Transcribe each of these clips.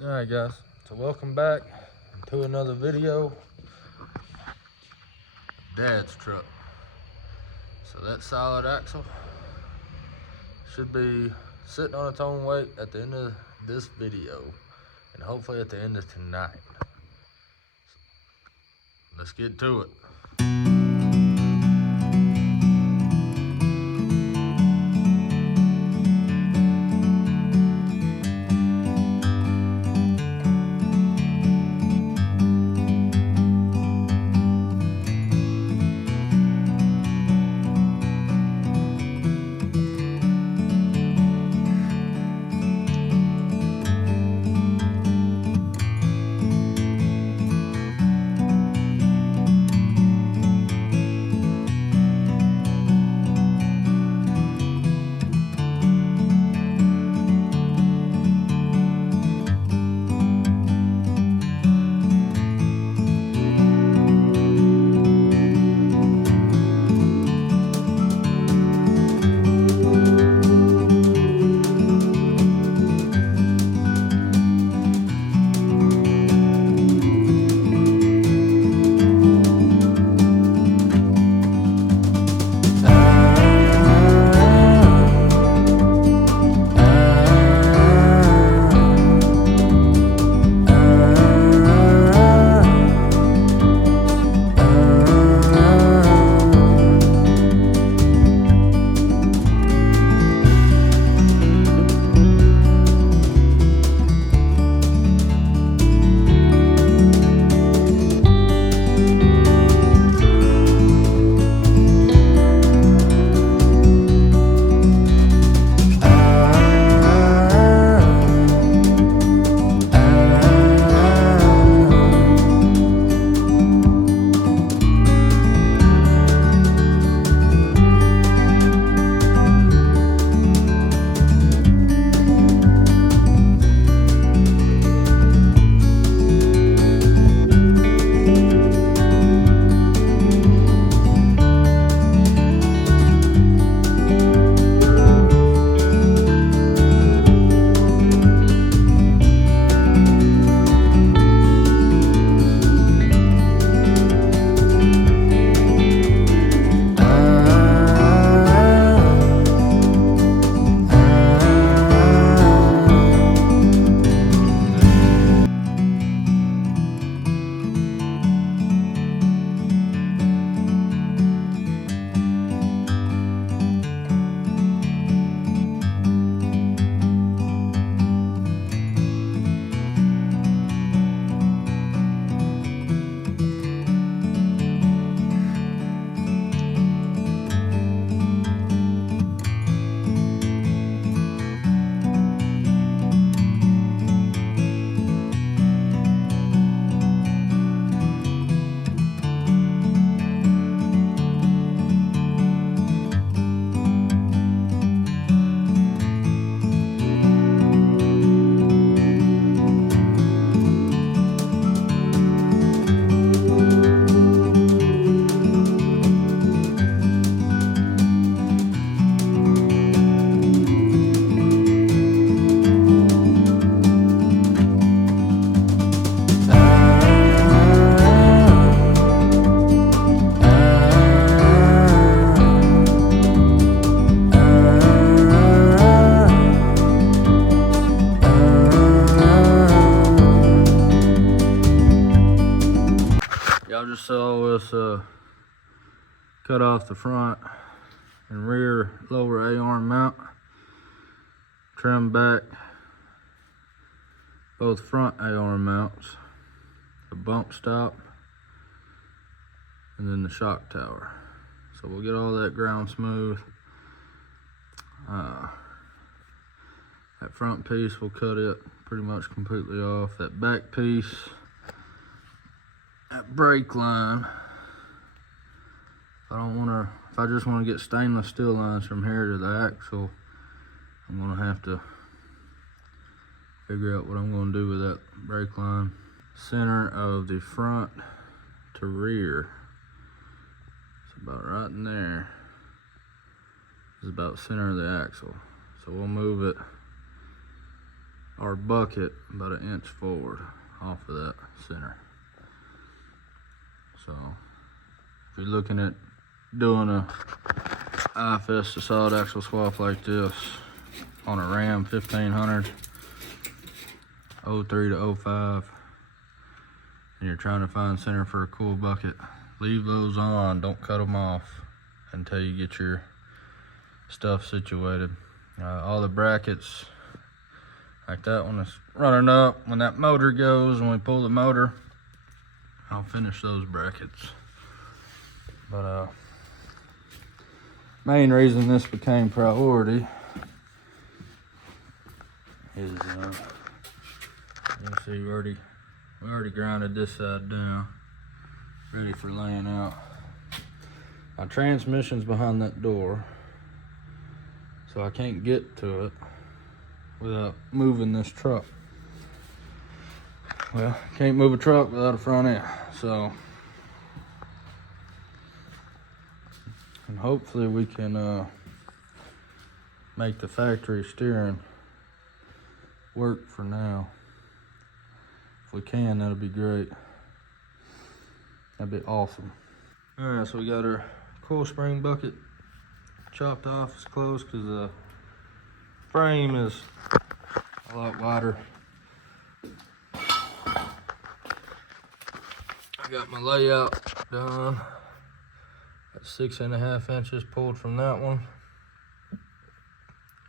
Alright guys, so welcome back to another video. Dad's truck. So that solid axle should be sitting on its own weight at the end of this video, and hopefully at the end of tonight. Let's get to it. Y'all just saw us cut off the front and rear lower A-arm mount, trim back both front A-arm mounts, the bump stop, and then the shock tower. So we'll get all that ground smooth. That front piece, we'll cut it pretty much completely off. That back piece, that brake line, if I just want to get stainless steel lines from here to the axle, I'm gonna have to figure out what I'm gonna do with that brake line. Center of the front to rear, it's about right in there. It's about center of the axle. So we'll move it our bucket about 1 inch forward off of that center. So if you're looking at doing a IFS to solid axle swap like this on a Ram 1500 03 to 05, and you're trying to find center for a cool bucket, leave those on, don't cut them off until you get your stuff situated. All the brackets, like that one is running up. When that motor goes, when we pull the motor, I'll finish those brackets. But main reason this became priority is you can see we already grinded this side down, ready for laying out. My transmission's behind that door, so I can't get to it without moving this truck. Well, can't move a truck without a front end, so and hopefully we can make the factory steering work for now. If we can, that'll be great. That'd be awesome. All right, so we got our coil spring bucket chopped off. It's close because the frame is a lot wider. I got my layout done. Got 6.5 inches pulled from that one.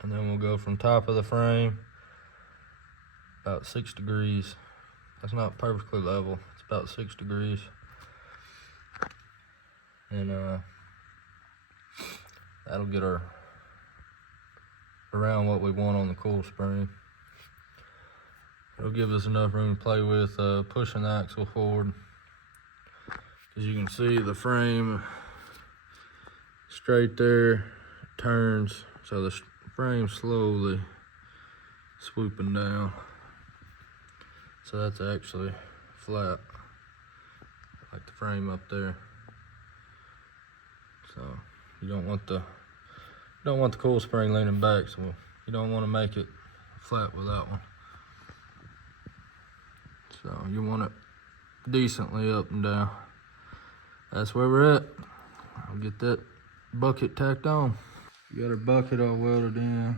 And then we'll go from top of the frame about 6 degrees. That's not perfectly level. It's about 6 degrees. And that'll get our around what we want on the coil spring. It'll give us enough room to play with pushing the axle forward. As you can see, the frame straight there turns, so the frame slowly swooping down. So that's actually flat, like the frame up there. So you don't want the coil spring leaning back, so you don't want to make it flat with that one. So you want it decently up and down. That's where we're at. I'll get that bucket tacked on. We got our bucket all welded in.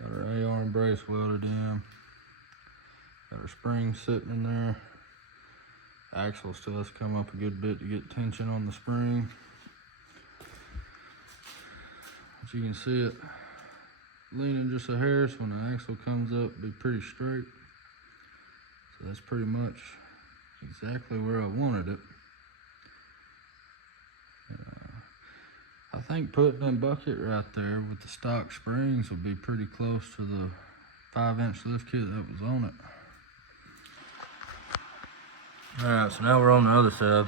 Got our A-arm brace welded in. Got our spring sitting in there. Axle still has to come up a good bit to get tension on the spring. As you can see it leaning just a hair, so when the axle comes up, it'll be pretty straight. So that's pretty much exactly where I wanted it. I think putting that bucket right there with the stock springs will be pretty close to the 5-inch lift kit that was on it. Alright, so now we're on the other side.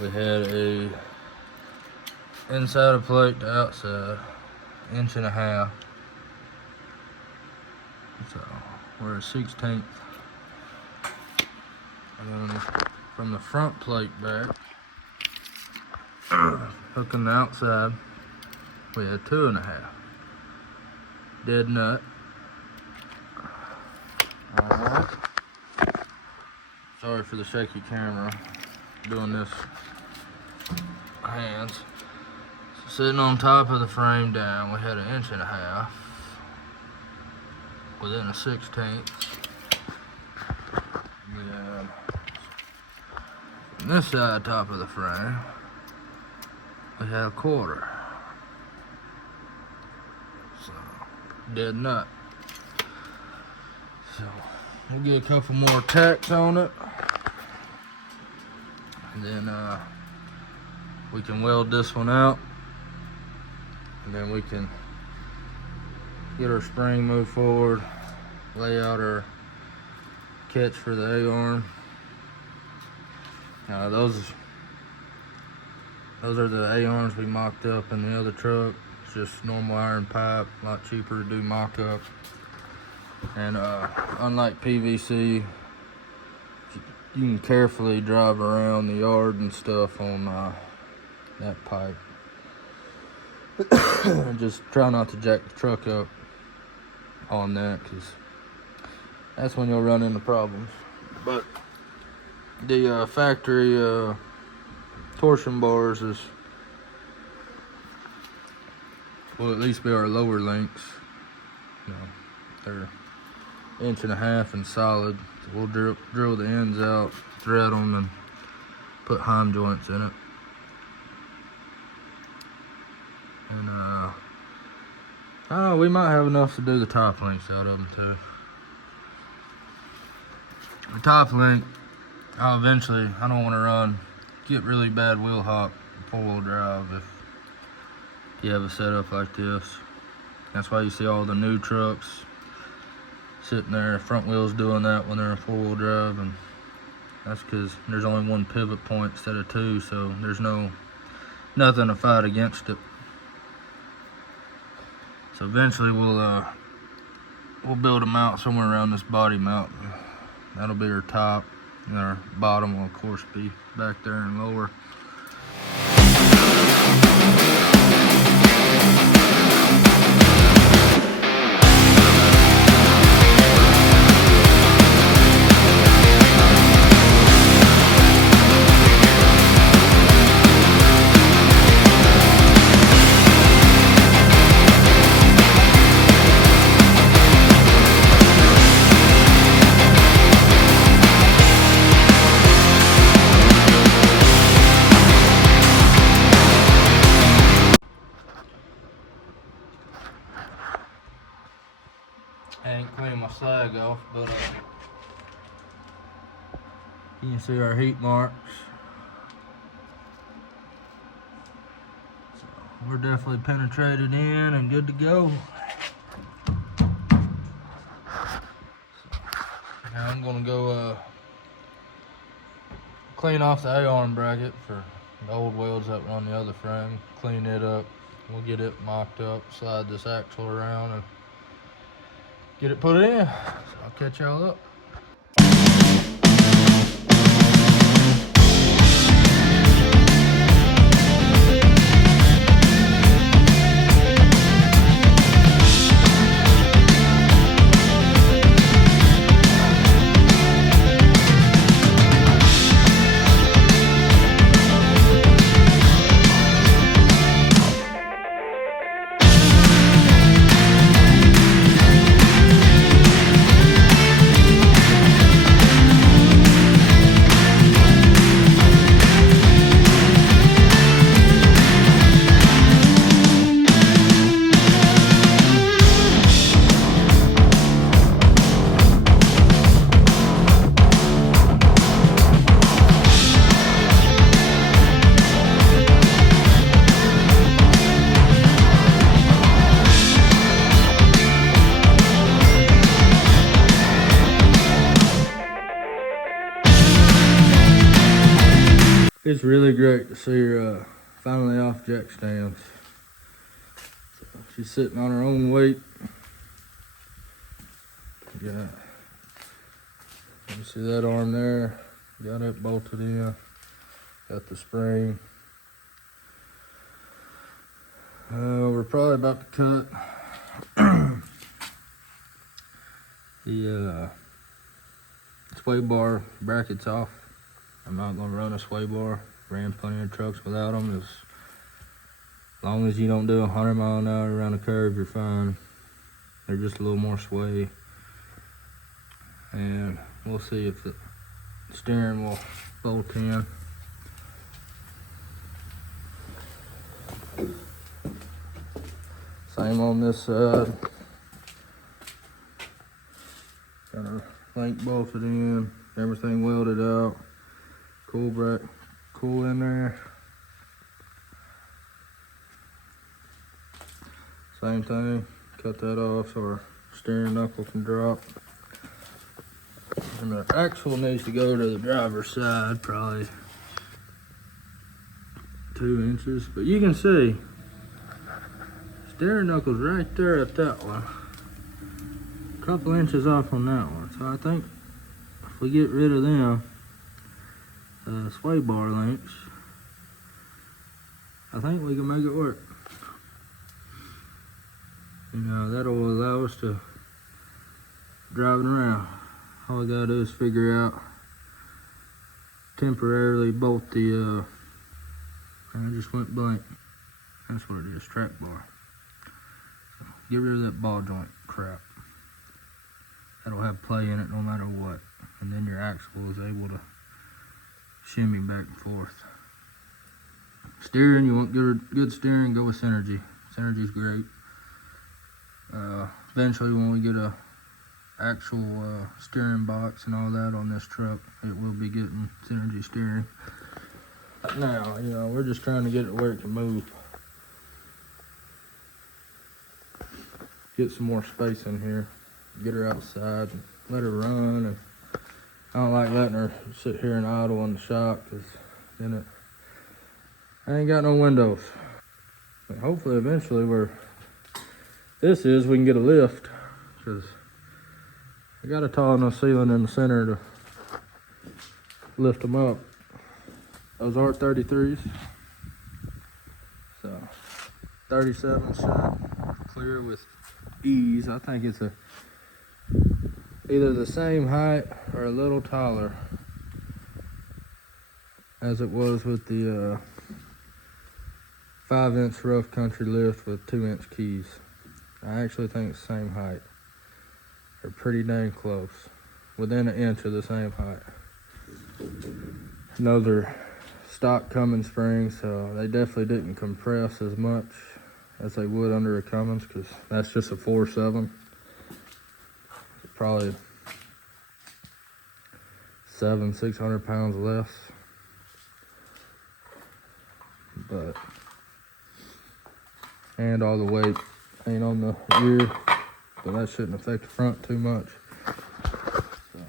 We had a inside of plate to outside, 1.5 inches. So we're a 1/16. And then from the front plate back, hooking the outside, we had 2.5. Dead nut. Alright. Sorry for the shaky camera. Doing this hands. So sitting on top of the frame down, we had 1.5 inches within a 1/16. And on this side, top of the frame, we had 1/4. So dead nut. So we'll get a couple more tacks on it, and then we can weld this one out, and then we can get our spring moved forward, lay out our catch for the A-arm. Those are the A-arms we mocked up in the other truck. It's just normal iron pipe, a lot cheaper to do mock-up. And unlike PVC, you can carefully drive around the yard and stuff on that pipe. Just try not to jack the truck up on that, because that's when you'll run into problems. But the factory torsion bars will at least be our lower links. You know, they're 1.5 inches and solid. So we'll drill the ends out, thread them, and put heim joints in it. And we might have enough to do the top links out of them too. The top link, I don't want to get really bad wheel hop, 4-wheel drive if you have a setup like this. That's why you see all the new trucks sitting there, front wheels doing that when they're in 4-wheel drive, and that's because there's only one pivot point instead of two, so there's nothing to fight against it. So eventually we'll build a mount somewhere around this body mount. That'll be our top, and our bottom will of course be back there and lower. I ain't cleaned my slag off, but you can see our heat marks. So we're definitely penetrated in and good to go. So now I'm gonna go clean off the A-arm bracket for the old welds that were on the other frame. Clean it up. We'll get it mocked up, slide this axle around, and get it put in. So I'll catch y'all up. It's really great to see her finally off jack stands. So she's sitting on her own weight. Yeah, you see that arm there? Got it bolted in. Got the spring. We're probably about to cut the sway bar brackets off. I'm not gonna run a sway bar. Ran plenty of trucks without them. As long as you don't do 100 miles an hour around a curve, you're fine. They're just a little more sway. And we'll see if the steering will bolt in. Same on this side. Got our link bolted in, everything welded out. Cool in there. Same thing, cut that off so our steering knuckle can drop. And the axle needs to go to the driver's side, probably 2 inches. But you can see, steering knuckle's right there at that one. A couple inches off on that one. So I think if we get rid of them, sway bar links, I think we can make it work. You know, that'll allow us to driving around. All I gotta do is figure out, temporarily bolt the, and I just went blank. That's what it is, track bar. So get rid of that ball joint crap. That'll have play in it no matter what. And then your axle is able to shimmy back and forth. Steering, you want good steering, go with Synergy. Synergy's great. Eventually when we get a actual steering box and all that on this truck, it will be getting Synergy steering. Now, you know, we're just trying to get it where it can move. Get some more space in here. Get her outside and let her run. And I don't like letting her sit here and idle in the shop, because then I ain't got no windows. But hopefully eventually where this is, we can get a lift, because I got a tall enough ceiling in the center to lift them up. Those are 33s, so 37 should clear with ease. I think it's either the same height or a little taller as it was with the 5-inch rough country lift with 2-inch keys. I actually think it's the same height. They're pretty dang close, within an inch of the same height. And those are stock Cummins springs, so they definitely didn't compress as much as they would under a Cummins, because that's just a 4.7. Probably 600 pounds less. But, and all the weight ain't on the rear, but that shouldn't affect the front too much. So,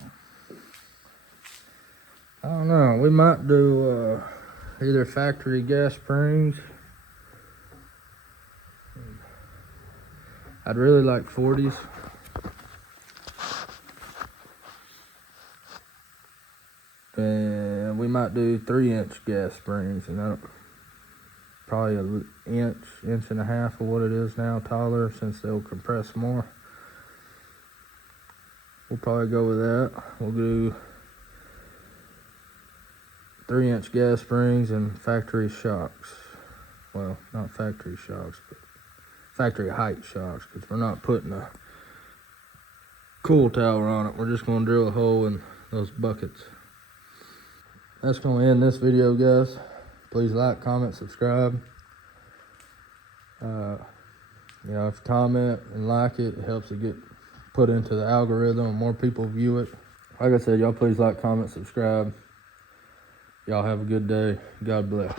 I don't know, we might do either factory gas springs. I'd really like 40s. And we might do 3-inch gas springs, and that'll probably an inch and a half of what it is now taller, since they'll compress more. We'll probably go with that. We'll do 3-inch gas springs and factory shocks. Well, not factory shocks, but factory height shocks, because we're not putting a cool tower on it. We're just going to drill a hole in those buckets. That's going to end this video, guys. Please like, comment, subscribe. You know, if you comment and like it, it helps it get put into the algorithm and more people view it. Like I said, y'all please like, comment, subscribe. Y'all have a good day. God bless.